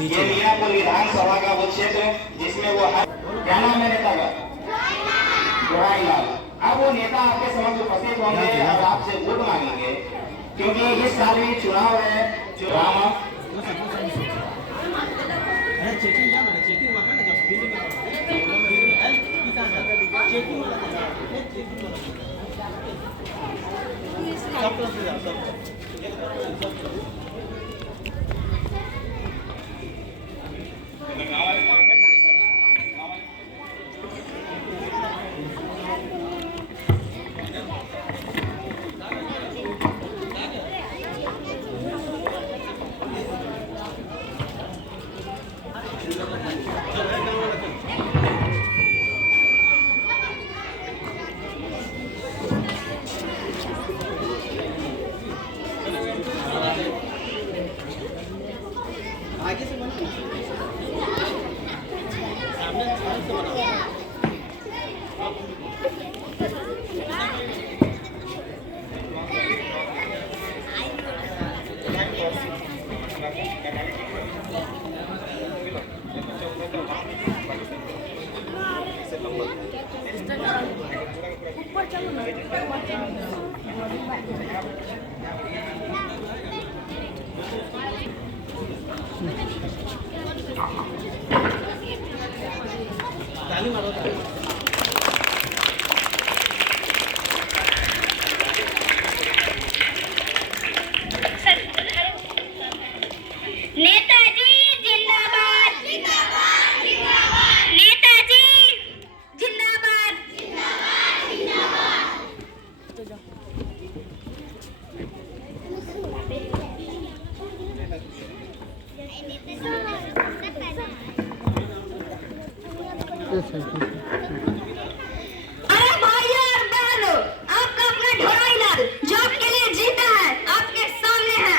ये मीनापुर विधानसभा का वो क्षेत्र जिसमें वो क्या नाम है नेता का? जोराईलाल। अब वो नेता आपके समक्ष उपस्थित होंगे और आपसे वोट मांगेंगे, क्योंकि इस साल भी चुनाव है। अरे भाई और बहनों, आपका अपना जोराईलाल जो आपके लिए जीता है आपके सामने है।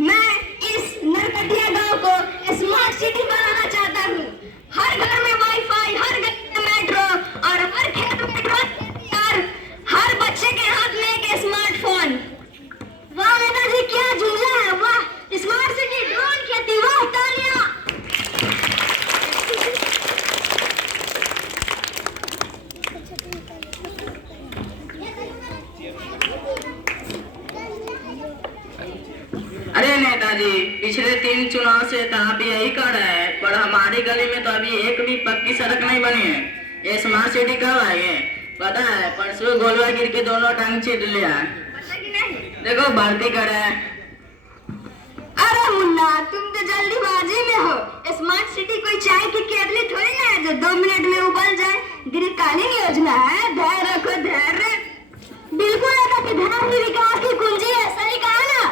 मैं इस नरकटिया गांव को स्मार्ट सिटी बनाना चाहता हूँ। हर घर में वाईफाई, हर घर में मेट्रो और हर खेत में और हर बच्चे के हाथ में एक स्मार्टफोन। वाह नेताजी, क्या जुमला है! वाह, स्मार्ट सिटी, ड्रोन खेती, वाह तालियां। अरे नेताजी, पिछले 3 चुनाव से तो आप यही कर रहे हैं, पर हमारी गली में तो अभी एक भी पक्की सड़क नहीं बनी है। ये स्मार्ट सिटी कब आई है पता है? परसों गोलवा गिर के दोनों टांग छीट लिया। देखो भर्ती करे। अरे मुन्ना, तुम तो जल्दीबाजी में हो। स्मार्ट सिटी कोई चाय की केतली थोड़ी ना है जो 2 मिनट में उबल जाए। दीर्घकालीन योजना है, धैर्य रखो, धैर्य। बिल्कुल है, धैर्य ही विकास की कुंजी है, सही कहा ना?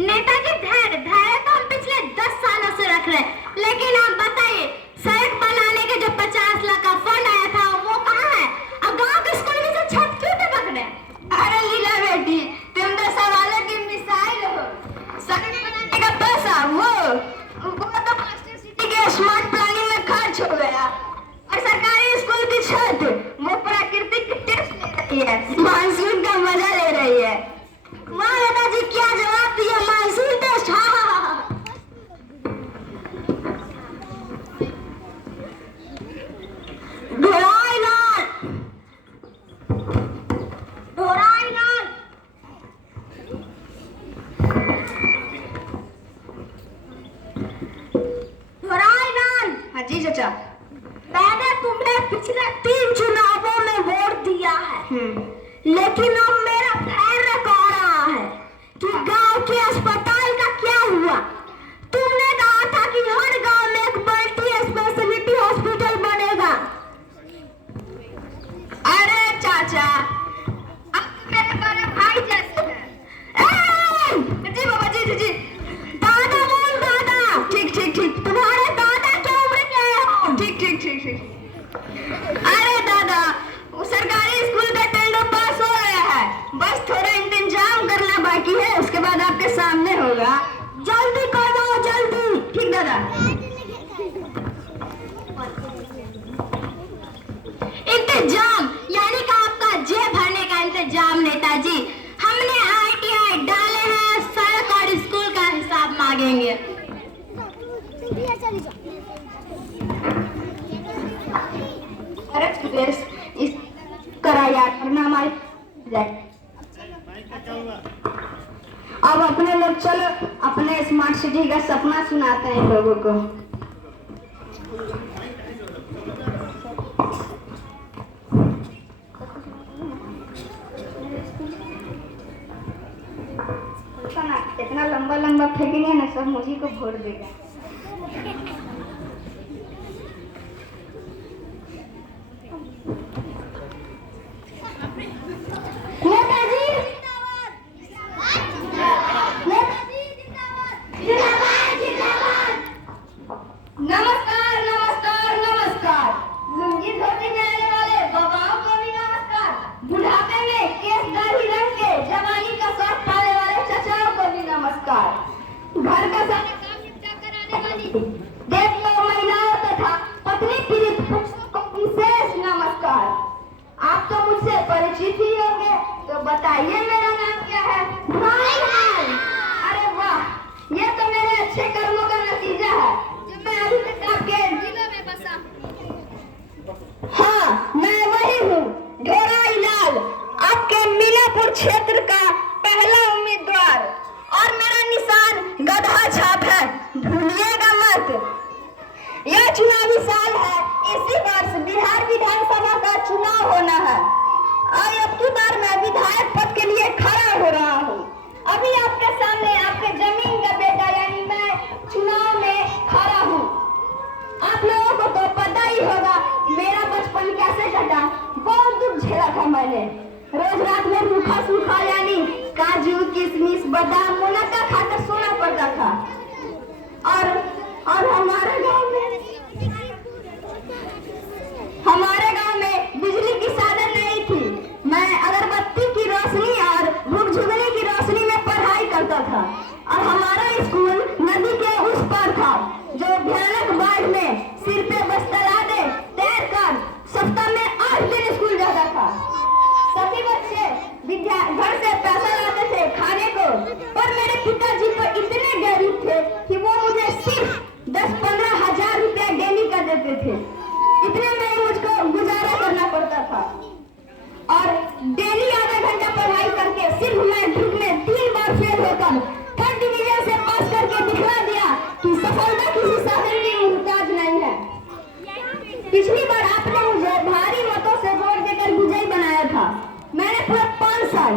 नेताजी धैर्य तो हम पिछले 10 सालों से रख रहे हैं, लेकिन आप बताइए, सड़क बनाने के जो 50 लाख का फंड आया था वो कहाँ है? अब गांव के स्कूल में से छत क्यों टपक रहे? अरे लीला बेटी, तुम तो सवालों की मिसाइल हो। सड़क बनाने का पैसा वो तो मास्टर सिटी के स्मार्ट प्लानिंग में खर्च हो गया, और सरकारी स्कूल की छत वो प्राकृतिक टेस्ट ले रही है, मानसून का मजा ले रही है। वाह नेताजी, क्या जवाब दिया! मानसून टेस्ट, हाँ हाँ हाँ। जोराईलाल, जोराईलाल, जोराईलाल। हाँ जी चाचा। मैंने तुम्हें पिछले 3 चुनावों में वोट दिया है, लेकिन अब मेरा धैर्य कह रहा है कि गांव के अस्पताल का क्या हुआ? तुमने कहा था कि हर गांव में एक मल्टी स्पेशलिटी हॉस्पिटल बनेगा। अरे चाचा, अब मेरे बड़े भाई जैसे हैं। जी बाबा, जी जी जी। दादा बोल दादा। ठीक ठीक ठीक। तुम्हारे दादा क्या उम्र के हैं? ठीक ठीक ठीक ठीक। अरे दादा, वो सरकारी स्कूल का टेंडर पास हो गया है, हमारी जाए। अब अपने लोग चलो अपने स्मार्ट सिटी का सपना सुनाते हैं लोगों को। इतना लंबा लंबा फेंकेंगे ना सब मुझी को भोर देगा। नमस्कार नमस्कार नमस्कार। लुंगी धोते जाने वाले बाबाओं को भी नमस्कार। बुढ़ापे में केस दाढ़ी रंग के जवानी का शौक पाने वाले चचाओं को भी नमस्कार। घर का सारा काम निपटा कर आने वाली देव महिलाओं तथा पत्नी पीड़ित पुरुषों को विशेष नमस्कार। आप तो मुझसे परिचित ही होंगे, तो बताइए मेरा नाम क्या है? अरे वाह, ये तो मेरे अच्छे कर्मों का नतीजा है जो मैं अभी तक आपके जिले में बसा। हाँ, मैं वही हूँ, ढोराई लाल, आपके मीनापुर क्षेत्र का पहला उम्मीदवार, और मेरा निशान गधा छाप है, भूलिएगा मत। यह चुनावी साल है, इसी वर्ष बिहार विधानसभा का चुनाव होना है और अब की बार मैं विधायक पद के लिए खड़ा हो रहा हूँ। अभी आपके सामने आपके जमीन का बेटा यानी मैं चुनाव में खड़ा हूँ। आप लोगों को तो पता ही होगा मेरा बचपन कैसे कटा। बहुत दुख झेला था मैंने। रोज रात में रूखा सूखा यानी काजू किशमिश बादाम मुनक्का खाकर सोना पड़ता था। और हमारे गांव में बिजली की साधन नहीं थी। मैं अगरबत्ती की रोशनी और भुगझुगनी की रोशनी में पढ़ाई करता था और हमारा स्कूल नदी के उस पार था जो भयानक बाढ़ में सिर पे बस्ता लादे तैर कर सप्ताह में 8 दिन स्कूल जाता था। सभी बच्चे घर से पैसा लाते थे खाने को, पर मेरे पिताजी तो इतने गरीब थे कि वो मुझे सिर्फ 10-15 हजार रुपया डेली का देते थे। इतने में मुझको गुजारा करना पड़ता था और डेली आधा घंटा पढ़ाई करके सिर्फ मैट्रिक में 3 बार फेल होकर 3rd डिवीजन से पास करके दिखला दिया कि सफलता किसी साधन की मुहताज नहीं है। पिछली बार आपने मुझे भारी मतों से वोट देकर विजयी बनाया था। मैंने पूरा 5 साल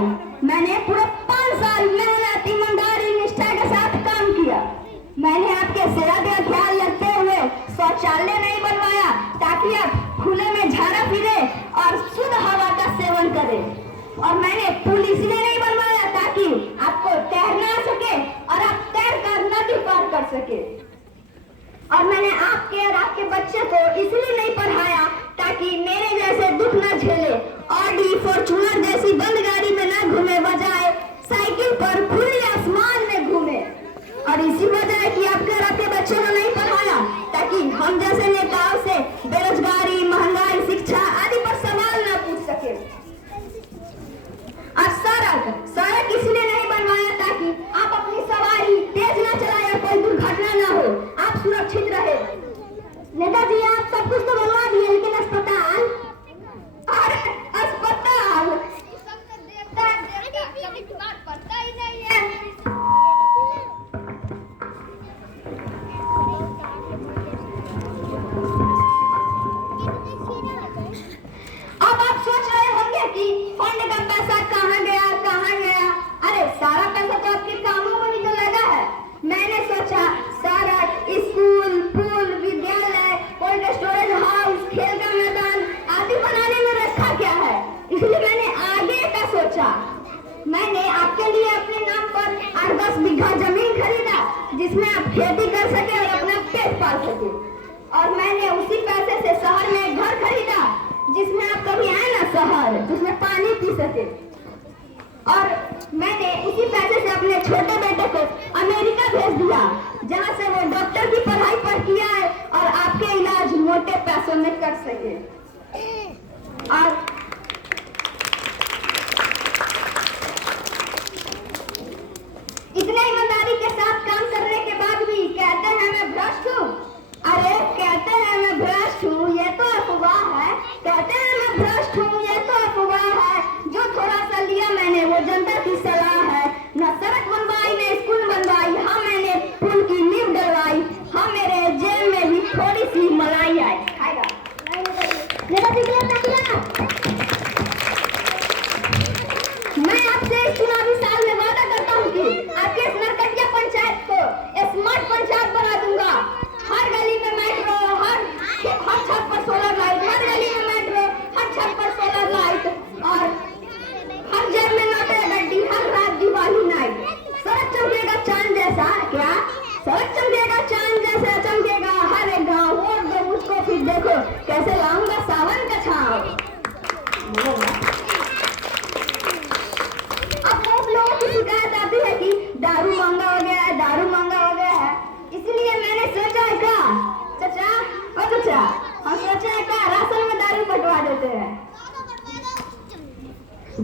मेहनत ईमानदारी निष्ठा के साथ काम किया। मैंने आपके सेहत का ख्याल रखते हुए शौचालय नहीं बनवाया ताकि आप खुले में झाड़ा फिरे और शुद्ध हवा का सेवन करें, और मैंने पुल इसलिए नहीं बनवाया ताकि आपको तैरना आ सके और आप तैर कर नदी पार कर सके, और मैंने आपके और आपके बच्चे को इसलिए नहीं पढ़ाया ताकि मेरे जैसे दुख न झेले, ऑडी फॉर्च्यूनर जैसी बंद गाड़ी में न घूमे, बजाय साइकिल पर खुले आसमान में घूमे। और इसी वजह है कि आपके और आपके बच्चों को नहीं पढ़ाया ताकि हम जैसे नेताओं से बेरोजगारी, महंगाई, शिक्षा आदि पर सवाल न पूछ सके। और सड़क इसलिए नहीं बनवाया ताकि आप अपनी सवारी तेज न चलाएं, कोई दुर्घटना न हो, आप सुरक्षित रहे। नेताजी आप सब कुछ तो बनवा दिए, लेकिन अस्पताल कभी बीमार पड़ता ही नहीं है। अब आप सोच रहे होंगे कि फंड का पैसा कहाँ गया। अरे सारा पैसा तो आपके कामों में ही तो लगा है। मैंने सोचा सारा स्कूल, पुल, विद्यालय, कोल्ड स्टोरेज हाउस, खेल का मैदान आदि बनाने में रखा क्या है, इसलिए मैंने आगे का सोचा। मैंने आपके लिए अपने नाम पर 8-10 बीघा जमीन खरीदा जिसमें आप खेती कर सके और अपना पेट पाल सके, और मैंने उसी पैसे से शहर में घर खरीदा जिसमें आप कभी आए ना शहर, जिसमें पानी पी सके, और मैंने उसी पैसे से अपने छोटे बेटे को अमेरिका भेज दिया जहां से वो डॉक्टर की पढ़ाई पर किया है और आपके इलाज मोटे पैसों में कर सके। और इतने ईमानदारी के साथ काम करने के बाद भी कहते हैं मैं भ्रष्ट हूँ। अरे कहते हैं मैं भ्रष्ट हूँ, ये तो अफवाह है। कहते हैं मैं भ्रष्ट हूँ, ये तो अफवाह है। जो दारू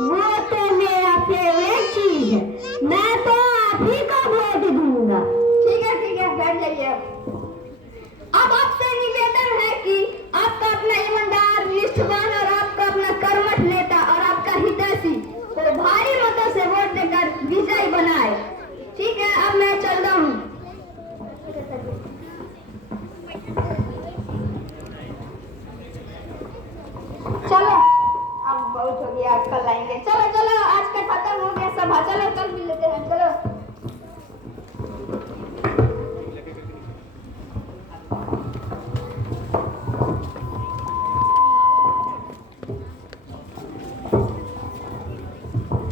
वो तो मेरा फेवरेट चीज है, मैं तो आप ही को वोट दूंगा। ठीक है बैठ जाइए। अब आपसे निवेदन है कि आपका अपना ईमानदार, निष्ठावान और आपका अपना कर्मठ नेता और आपका हितैषी को भारी मतों से वोट देकर विजयी बनाए। ठीक है, अब मैं चल रहा हूँ। चलो अब बहुत हो गया, कल आएंगे। चलो आज का खत्म हो गया सभा, चलो कल मिल लेते हैं। चलो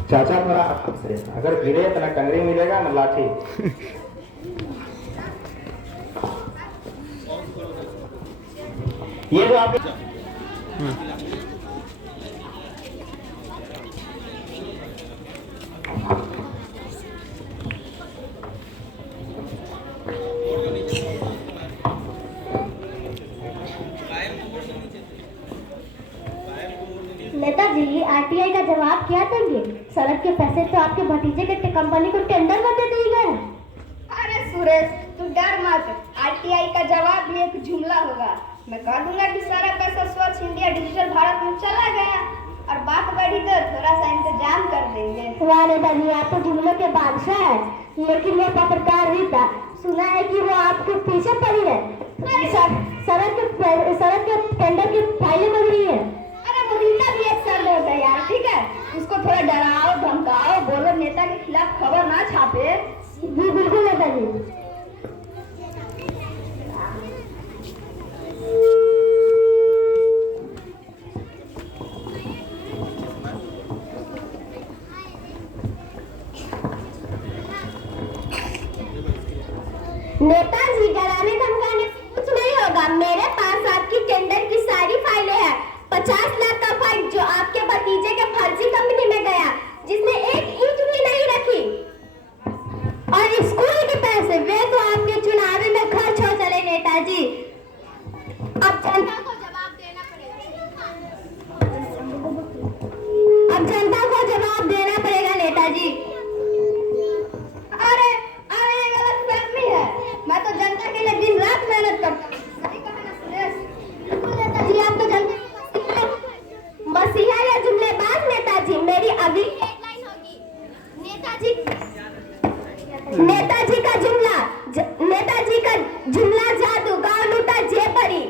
चाचा थोड़ा आपसे, अगर गिरे तो ना टंगरी मिलेगा ना लाठी। ये जो आप नेताजी आरटीआई का जवाब क्या देंगे? सड़क के पैसे तो आपके भतीजे के कंपनी को टेंडर में दे दिए गए। अरे सुरेश तू डर मत, आरटीआई का जवाब भी एक जुमला होगा। मैं कह दूंगा कि सारा पैसा स्वच्छ इंडिया डिजिटल भारत में चला गया और बात बढ़ी तो थोड़ा सा इंतजाम कर देंगे। वाह नेताजी, आप तो जुमलों के बादशाह है। लेकिन वो पत्रकार रीता, सुना है कि वो आपके पीछे पड़ी है। सड़क के टेंडर की फाइलें बन रही है। अरे वो रीता भी एक सर होता है यार, ठीक है? उसको थोड़ा डराओ धमकाओ, बोलो नेता के खिलाफ खबर ना छापे। जी बिल्कुल नेताजी। नेताजी डराने धमकाने कुछ नहीं होगा। मेरे पास आपकी टेंडर की सारी फाइलें हैं। 50 लाख का फाइल जो आपके भतीजे के फर्जी कंपनी में गया, जिसने एक इंच भी नहीं रखी। और स्कूल के पैसे वे तो आपके चुनावी में खर्च हो चले नेताजी। अब जनता को जवाब देना पड़ेगा। नेताजी। अरे ये गलत फहमी है। मैं तो जनता के लिए दिन रात मेहनत करता हूँ। सही कहा ना सुरेश? बिल्कुल नेताजी, आप तो जनता मसीहा या जुमलेबाज नेताजी। मेरी अगली हेडलाइन होगी नेताजी का जुमला जादू, गाँव लूटा जेब भरी।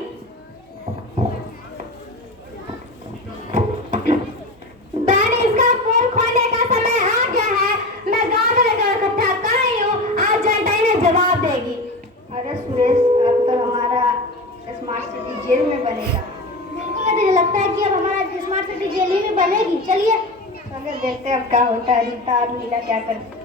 बहन, इसका फोन खोलने का समय आ गया है। मैं गाँव में लेकर इकट्ठा कर रही हूँ, आज जनता इन्हें जवाब देगी। अरे सुरेश, अब तो हमारा स्मार्ट सिटी जेल में बनेगा। बिल्कुल, मुझे लगता है कि अब हमारा स्मार्ट सिटी जेल ही में बनेगी। चलिए देखते हैं अब क्या होता है। रीता और नीला क्या करते हैं।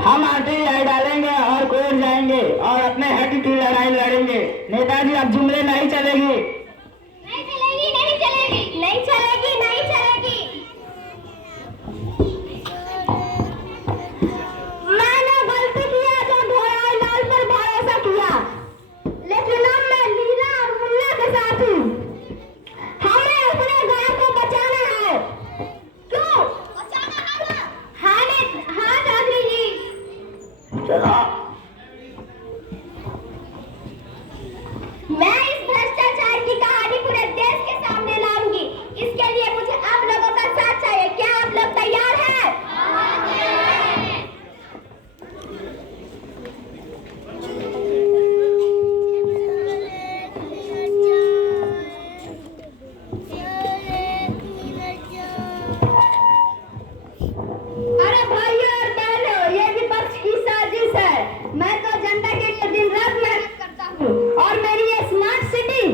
हम आरटीआई डालेंगे और कोर्ट जाएंगे और अपने हक की लड़ाई लड़ेंगे। नेताजी, अब जुमले नहीं चलेगी। नहीं चलेगी, नहीं चलेगी, नहीं चलेगी, नहीं चलेगी। मैंने गलती किया जो घोड़ा लाल पर भरोसा किया, लेकिन अब मैं लीला और मुल्ला साथ हूँ। हमें अपने गांव को बचाना है। क्यों बचाना है? हाँ दादी जी। चलो मैं इस भ्रष्टाचार की कहानी पूरे देश के सामने लाऊंगी। इसके लिए मुझे आप लोगों का साथ चाहिए। क्या आप लोग तैयार हैं? अरे भाइयों और बहनों, ये विपक्ष की साजिश है। मैं तो जनता के लिए दिन रात मेहनत करता हूँ और मेरी ये स्मार्ट सिटी।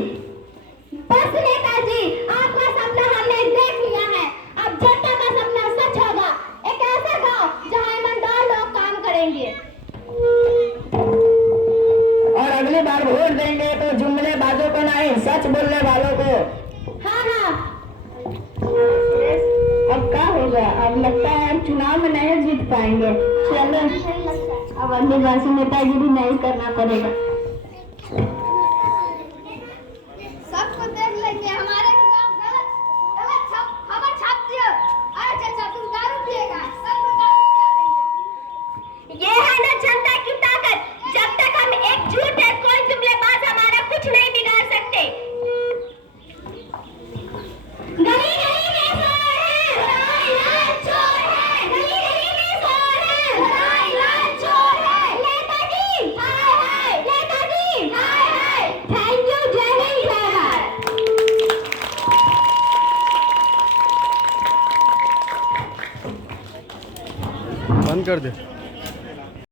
बस नेताजी, आपका सपना हमने देख लिया है। अब जनता का सपना सच होगा। एक ऐसा गांव जहां ईमानदार लोग काम करेंगे। और अगली बार वोट देंगे तो जुमलेबाजों को नहीं, सच बोलने वालों को। हाँ। अब क्या होगा? अब लगता है हम चुनाव में नहीं जीत पाएंगे। चलो, अब अगली बार से नेतागिरी नहीं करना पड़ेगा। सबको देख लेंगे। हमारे खिलाफ गलत खबर छाप दियो। अरे चाचा, तुम दारू पिएगा, सबको दारू पिला देंगे। ये है ना जनता की ताकत। जब तक हम एकजुट हैं, कोई जुमलेबाज हमारा कुछ नहीं बिगाड़ सकते। गली गली में शोर है, लाल चोर है। गली गली में शोर है, लाल चोर है। नेताजी हाय हाय, नेताजी हाय हाय। Thank you. जय हिंद, जय भारत। बंद कर दे।